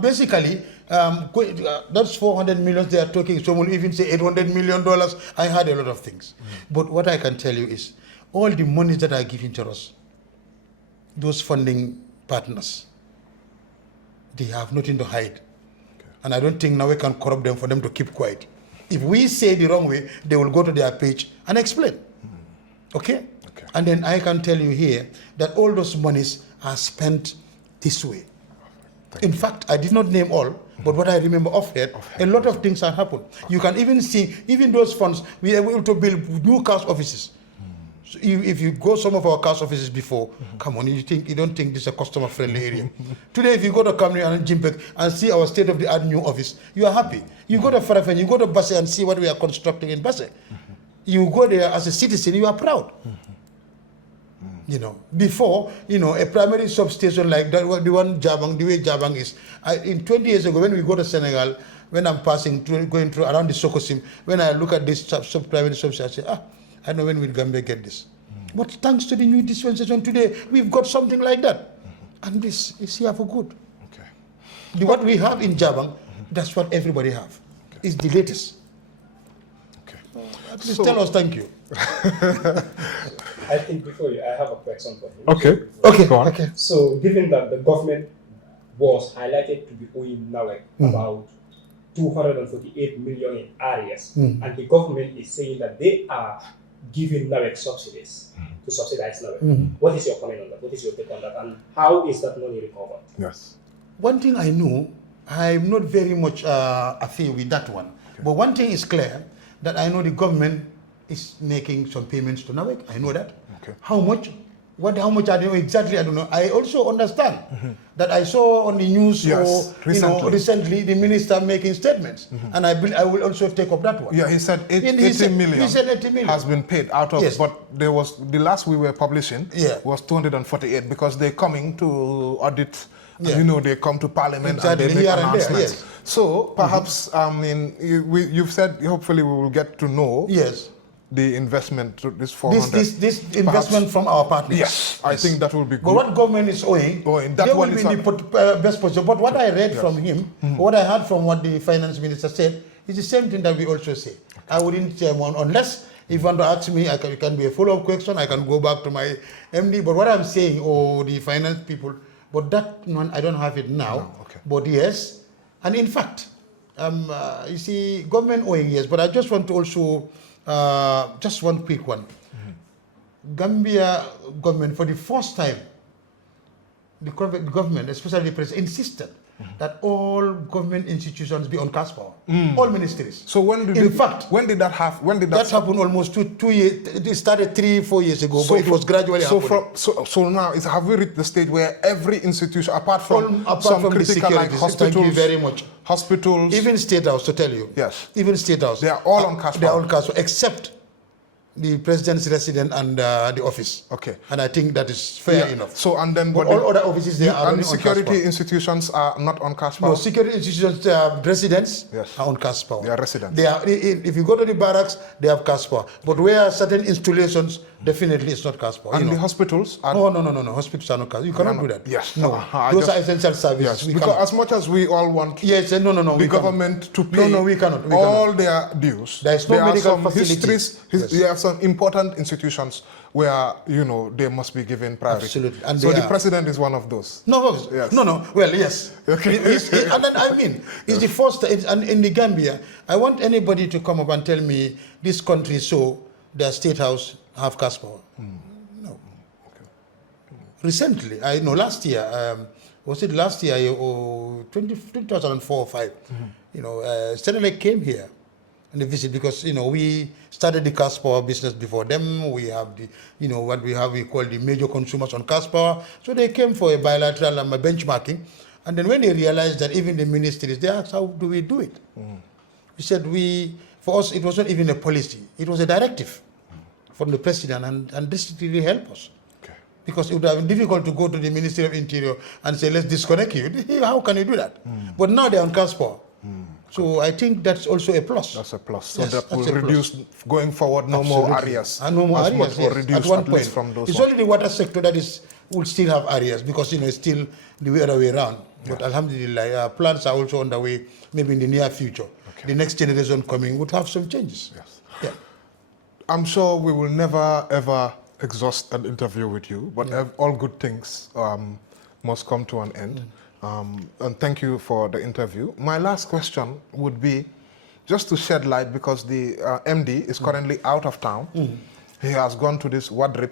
Basically, that's 400 million they are talking. Some will even say $800 million. I heard a lot of things. But what I can tell you is, all the monies that are given to us, those funding partners, they have nothing to hide. Okay. And I don't think now we can corrupt them for them to keep quiet. If we say the wrong way, they will go to their page and explain. Okay? And then I can tell you here that all those monies are spent this way. In fact, I did not name all, but what I remember offhand, a lot of things have happened. You can even see, even those funds, we were able to build new cash offices. So if you go some of our cash offices before, come on, you don't think this is a customer-friendly area. Today, if you go to Kamni and Jimpek and see our state-of-the-art new office, you are happy. You go to Farafen, you go to Basse and see what we are constructing in Basse. You go there as a citizen, you are proud. You know, before, you know, a primary substation like that, the one Jabang, the way Jabang is, in 20 years ago, when we go to Senegal, when I'm passing through, going through around the Sokosim, when I look at this primary substation, I say, I know when will Gambia get this. But thanks to the new dispensation today, we've got something like that. And this is here for good. Okay. What we have in Jabang, that's what everybody have. Okay. It's the latest. Okay. At least tell us thank you. I think before you, I have a question for you. Okay. Okay. Go on. Okay. So, given that the government was highlighted to be owing NAWEC about 248 million in areas, and the government is saying that they are giving NAWEC subsidies to subsidize NAWEC. What is your comment on that? What is your take on that? And how is that money recovered? Yes. One thing I know, I'm not very much affair with that one. Okay. But one thing is clear, that I know the government is making some payments to NAWEC. I know that. Okay. How much? How much I don't know exactly, I don't know. I also understand that I saw on the news recently the minister making statements. And I will also take up that one. Yeah, he said 80 million. He said 80 million has been paid out of, yes. But there was, the last we were publishing was 248 because they're coming to audit, you know, they come to parliament and they make announcements. Yes. So perhaps, I mean, you've said hopefully we will get to know the investment, this 400. This investment from our partners. Yes, I think that will be good. But what government is owing, they will be in the best position. But what I read from him, what I heard from what the finance minister said, is the same thing that we also say. I wouldn't say one, unless if you want to ask me, it can be a follow-up question, I can go back to my MD. But what I'm saying, the finance people, but that one, I don't have it now. No, okay. But yes, and in fact, you see, government owing, yes, but I just want to also, just one quick one. Gambia government, for the first time, the government, especially the president, insisted that all government institutions be on cash power. All ministries. So when did that happen? That happened almost two years. It started 3-4 years ago, so but it was gradually happening. So now, have we reached the stage where every institution, apart from some critical like hospitals, thank you very much. Hospitals, even State House, to tell you, yes, even State House, they are all on cash power. They are on cash power, except the president's residence and the office. Okay. And I think that is fair enough. So, and then, but all other offices, they are on cash power. And security institutions are not on cash power? No, security institutions, residents are on cash power. They are residents. They are, if you go to the barracks, they have cash power. But where certain installations, definitely it's not cash power. And the hospitals? Are no. Hospitals are not cash. You cannot do that. Yes. No. Those are essential services. Yes, because as much as we all want the government to pay we cannot. all their dues, there is no medical facilities. There are some important institutions where, you know, they must be given priority. Absolutely. And so the president is one of those. No. Well, yes. Okay. And then, I mean, it's the first, and in the Gambia, I want anybody to come up and tell me this country so their state house have cash power. No. Okay. Recently, I know last year, was it last year or 2004 or 5? You know, Senator came here and they visit because, you know, we started the cash power business before them. We have the, you know, what we call the major consumers on cash power. So they came for a bilateral and a benchmarking. And then when they realized that even the ministries, they asked, how do we do it? We said, for us, it wasn't even a policy. It was a directive from the president, and this really helped us. Okay. Because it would have been difficult to go to the Ministry of Interior and say, let's disconnect you. How can you do that? But now they're on cash power. So I think that's also a plus. That's a plus. So yes, that will reduce, going forward, no more areas. And no more areas, or reduce at one point. From those it's only the water sector that is we'll still have areas because, you know, it's still the other way around. But alhamdulillah, plans are also on the way, maybe in the near future. Okay. The next generation coming would have some changes. Yes. Yeah. I'm sure we will never, ever exhaust an interview with you, but all good things must come to an end. And thank you for the interview. My last question would be just to shed light, because the MD is currently out of town. He has gone to this WADRIP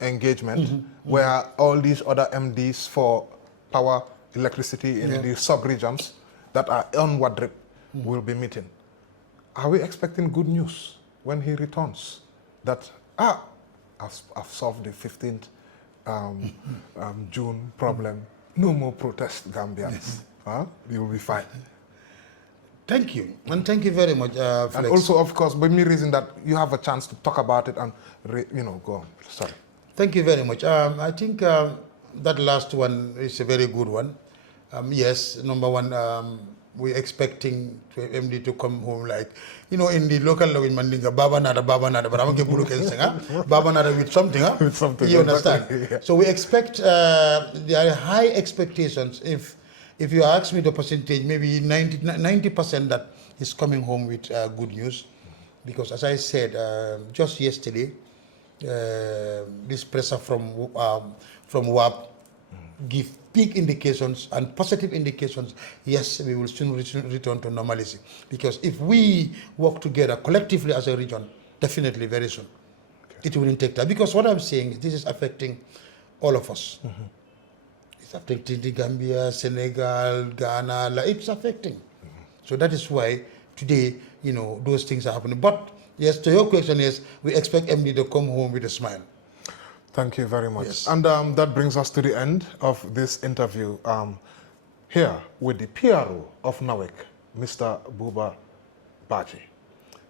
engagement where all these other MDs for power, electricity in the sub-regions that are on WADRIP will be meeting. Are we expecting good news when he returns? That, I've solved the 15th June problem. No more protest, Gambians. You'll be fine. Thank you. And thank you very much, Flex. And also, of course, by me reason that you have a chance to talk about it and, go on. Sorry. Thank you very much. I think that last one is a very good one. Yes, number one, we're expecting MD to come home like, in the local law in Mandinga, Baba Nada, but I'm going to Baba Nada with something, huh? With something. You understand? Exactly, yeah. So we expect, there are high expectations. If you ask me the percentage, maybe 90% that is coming home with good news. Because as I said, just yesterday, this pressure from WAP give big indications and positive indications. Yes, we will soon return to normalcy. Because if we work together collectively as a region, definitely very soon, it will take time. Because what I'm saying is this is affecting all of us. It's affecting the Gambia, Senegal, Ghana, it's affecting. So that is why today, those things are happening. But yes, to your question, yes, we expect MD to come home with a smile. Thank you very much. Yes. And that brings us to the end of this interview here with the PRO of NAWEC, Mr. Buba Badjie.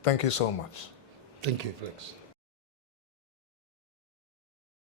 Thank you so much. Thank you, Flex.